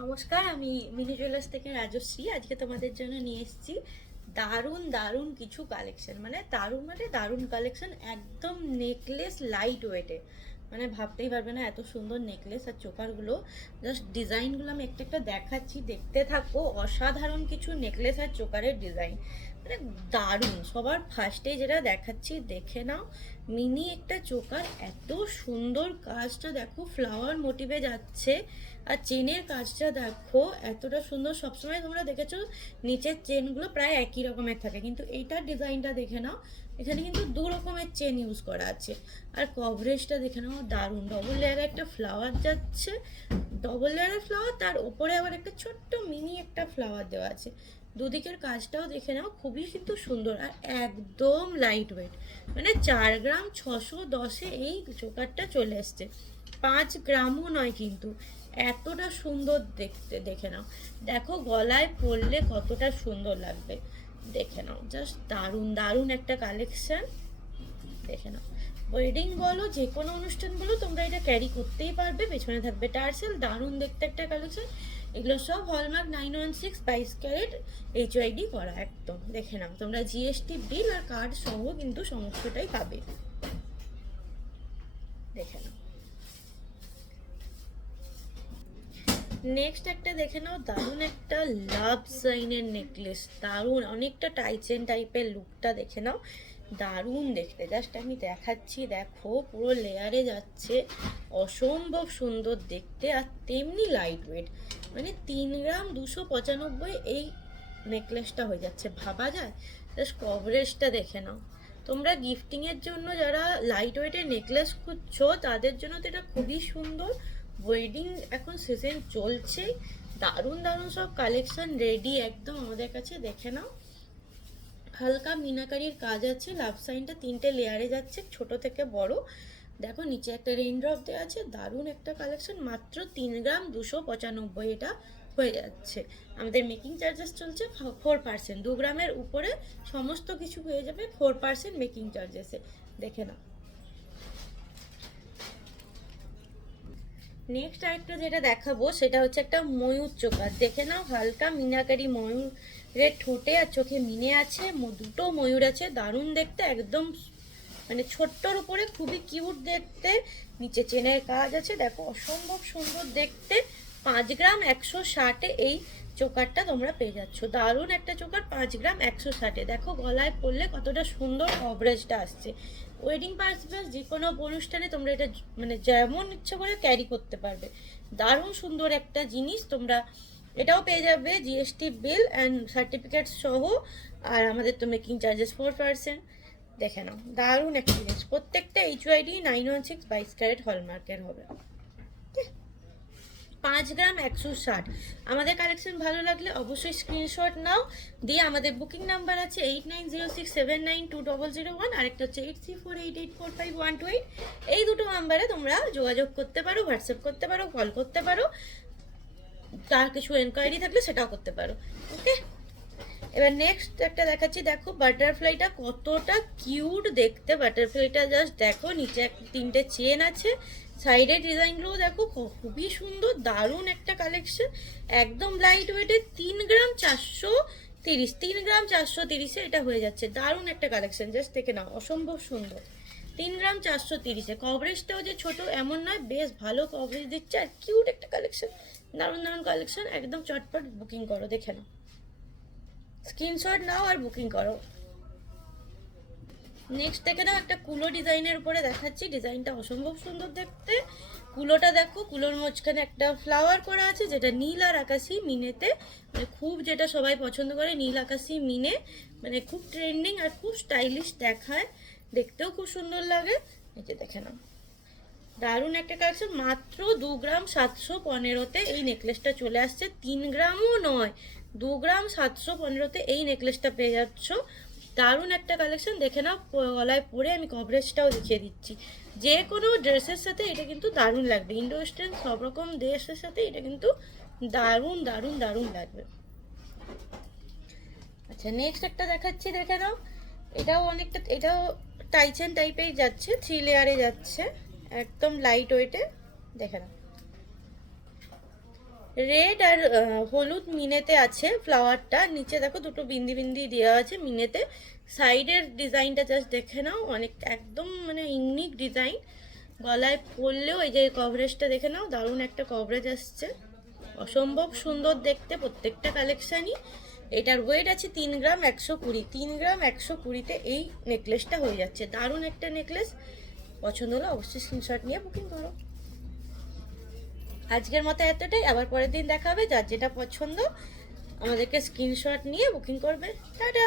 নমস্কার, আমি mini jewellers থেকে রাজশ্রী। আজকে তোমাদের জন্য নিয়ে এসেছি দারুণ দারুণ কিছু কালেকশন। দারুণ কালেকশন, একদম নেকলেস লাইট ওয়েটে। ভাবতেই পারবে না এত সুন্দর নেকলেস আর চোকারগুলো। জাস্ট ডিজাইনগুলো আমি একটা একটা দেখাচ্ছি, দেখতে থাকো। অসাধারণ কিছু নেকলেস আর চোকারের ডিজাইন, মানে দারুণ। সবার ফার্স্টে যেটা দেখাচ্ছি দেখে নাও। মিনি একটা চোকার, এত সুন্দর কাজটা দেখো, ফ্লাওয়ার মোটিভে যাচ্ছে। আর চেনের কাজটা দেখো এতটা সুন্দর। সবসময় তোমরা দেখেছো নিচের চেনগুলো প্রায় একই রকমের থাকে, কিন্তু এইটার ডিজাইনটা দেখে নাও, এখানে কিন্তু দু রকমের চেন ইউজ করা আছে। আর কভারেজটা দেখে নাও, দারুণ। ডবল লেয়ারে একটা ফ্লাওয়ার যাচ্ছে, ডবল লেয়ারের ফ্লাওয়ার, তার উপরে আবার একটা ছোট্ট মিনি একটা ফ্লাওয়ার দেওয়া আছে। দুদিকের কাজটাও দেখে নাও, খুবই কিন্তু সুন্দর। আর একদম লাইট ওয়েট, 4 গ্রাম 610-এ এই চোকারটা চলে এসছে। 5 গ্রামও নয় কিন্তু। এতটা সুন্দর দেখতে, দেখে নাও। দেখো গলায় পরলে কতটা সুন্দর লাগবে, দেখে নাও। জাস্ট দারুণ দারুণ একটা কালেকশন, দেখে নাও। ওয়েডিং বলো, যে কোনো অনুষ্ঠান বলো, তোমরা এটা ক্যারি করতেই পারবে। পেছনে থাকবে টার্সেল, দারুণ দেখতে একটা কালেকশন। এগুলো সব হলমার্ক 916 22 ক্যারেট HYD করা একদম। দেখে নাও, তোমরা জিএসটি বিল আর কার্ড সহ কিন্তু সমস্তটাই পাবে, দেখে নাও। নেক্সট একটা দেখে নাও, দারুণ একটা লাভ সাইনের নেকলেস, দারুণ। অনেকটা টাইচেন টাইপের লুকটা দেখে নাও, দারুণ দেখতে। জাস্ট আমি দেখাচ্ছি, দেখো পুরো লেয়ারে যাচ্ছে, অসম্ভব সুন্দর দেখতে। আর তেমনি লাইট ওয়েট, 3 গ্রাম 295 এই নেকলেসটা হয়ে যাচ্ছে, ভাবা যায়? জাস্ট কভারেজটা দেখে নাও। তোমরা গিফটিংয়ের জন্য যারা লাইট ওয়েটের নেকলেস খুঁজছো, তাদের জন্য তো এটা খুবই সুন্দর। ওয়েডিং এখন সিজন চলছে, দারুণ দারুণ সব কালেকশন রেডি একদম আমাদের কাছে, দেখে নাও। হালকা মিনাকারির কাজ আছে, লাভ সাইনটা 3টে লেয়ারে যাচ্ছে, ছোট থেকে বড়। দেখো নিচে একটা রেইনড্রপ দেওয়া আছে, দারুণ একটা কালেকশন। মাত্র 3 গ্রাম 295 এটা হয়ে যাচ্ছে। আমাদের মেকিং চার্জেস চলছে 4%। 2 গ্রামের উপরে সমস্ত কিছু হয়ে যাবে 4% মেকিং চার্জেসে, দেখে নাও। নেক্সট আরেকটা যেটা দেখাবো সেটা হচ্ছে একটা ময়ূর চোকার, দেখে নাও। হালকা মিনাকারি ময়ূরের ঠোঁটে আর চোখে মিনে আছে, দুটো ময়ূর আছে, দারুণ দেখতে একদম। ছোট্টর উপরে খুবই কিউট দেখতে। নিচে চেনের কাজ আছে, দেখো অসম্ভব সুন্দর দেখতে। 5 গ্রাম 160-এ এই চোকারটা তোমরা পেয়ে যাচ্ছ। দারুণ একটা চোকার, 5 গ্রাম 160-এ। দেখো গলায় পরলে কতটা সুন্দর কভারেজটা আসছে। ওয়েডিং পারপাস যে কোনো অনুষ্ঠানে তোমরা এটা যেমন ইচ্ছা করে ক্যারি করতে পারবে। দারুণ সুন্দর একটা জিনিস। তোমরা এটাও পেয়ে যাবে জিএসটি বিল অ্যান্ড সার্টিফিকেট সহ। আর আমাদের তো মেকিং চার্জেস 4%, দেখে নাও। দারুণ একটা জিনিস, প্রত্যেকটা HYD 916 22 ক্যারেট হলমার্কের হবে। 5 গ্রাম 160। আমাদের কালেকশন ভালো লাগলে অবশ্যই স্ক্রিনশট নাও, দিয়ে আমাদের বুকিং নাম্বার আছে 8906792001, আরেকটা হচ্ছে 8348845128। এই দুটো নাম্বারে তোমরা যোগাযোগ করতে পারো, হোয়াটসঅ্যাপ করতে পারো, কল করতে পারো। তার কিছু এনকোয়ারি থাকলে সেটাও করতে পারো। ওকে, এবার নেক্সট একটা দেখাচ্ছি। দেখো বাটারফ্লাইটা কতটা কিউট দেখতে। বাটারফ্লাইটা জাস্ট দেখো, নিচে 3টে চেন আছে, সাইডের ডিজাইনগুলো দেখো খুবই সুন্দর, দারুণ একটা কালেকশন। একদম লাইট ওয়েটে 3 গ্রাম 430, 3 গ্রাম 430-এ এটা হয়ে যাচ্ছে। দারুণ একটা কালেকশন, জাস্ট দেখে নাও, অসম্ভব সুন্দর। 3 গ্রাম 430-এ কভারেজটাও যে ছোট এমন নয়, বেশ ভালো কভারেজ দিচ্ছে। আর কিউট একটা কালেকশন, দারুণ দারুণ কালেকশন। একদম চটপট বুকিং করো, দেখে নাও, স্ক্রিনশট নাও আর বুকিং করো। নেক্সট দেখে নাও, একটা কুলো ডিজাইনের উপরে দেখাচ্ছি। ডিজাইনটা অসম্ভব সুন্দর দেখতে। কুলোটা দেখো, কুলোর মাঝখানে একটা ফ্লাওয়ার করা আছে, যেটা নীল আর আকাশি মিনেতে, খুব যেটা সবাই পছন্দ করে, নীল আকাশি মিনে, খুব ট্রেন্ডিং আর খুব স্টাইলিশ দেখায়, দেখতেও খুব সুন্দর লাগে। এই যে দেখে নাও, দারুণ একটা কালেকশন। মাত্র 2 গ্রাম 715-তে এই নেকলেসটা চলে আসছে। 3 গ্রামও নয়, 2 গ্রাম 715-তে এই নেকলেসটা পেয়ে যাচ্ছ। দারুণ একটা কালেকশন, দেখে নাও। গলায় পরে আমি কভারেজটাও দেখিয়ে দিচ্ছি। যে কোনো ড্রেসের সাথে এটা কিন্তু দারুণ লাগবে, ইন্ডো ওয়েস্টার্ন সব রকম ড্রেসের সাথে এটা কিন্তু দারুণ দারুণ দারুণ লাগবে। আচ্ছা, নেক্সট একটা দেখাচ্ছি, দেখে নাও। এটাও টাইচেন টাইপের যাচ্ছে, 3 লেয়ারে যাচ্ছে, একদম লাইট ওয়েটে, দেখে নাও। রেড আর হলুদ মিনেতে আছে ফ্লাওয়ারটা, নিচে দেখো দুটো বিন্দি বিন্দি দেওয়া আছে মিনেতে। সাইডের ডিজাইনটা জাস্ট দেখে নাও, অনেক একদম মানে ইউনিক ডিজাইন। গলায় পরলেও এই যে কভারেজটা দেখে নাও, দারুণ একটা কভারেজ আসছে, অসম্ভব সুন্দর দেখতে প্রত্যেকটা কালেকশানই। এটার ওয়েট আছে 3 গ্রাম 120, 3 গ্রাম 120-তে এই নেকলেসটা হয়ে যাচ্ছে। দারুণ একটা নেকলেস, পছন্দ হলে অবশ্যই স্ক্রিনশট নিয়ে বুকিং করো। আজকের মতো এতটাই, আবার পরের দিন দেখা হবে। যার যেটা পছন্দ আমাদেরকে স্ক্রিনশট নিয়ে বুকিং করবে। টাটা।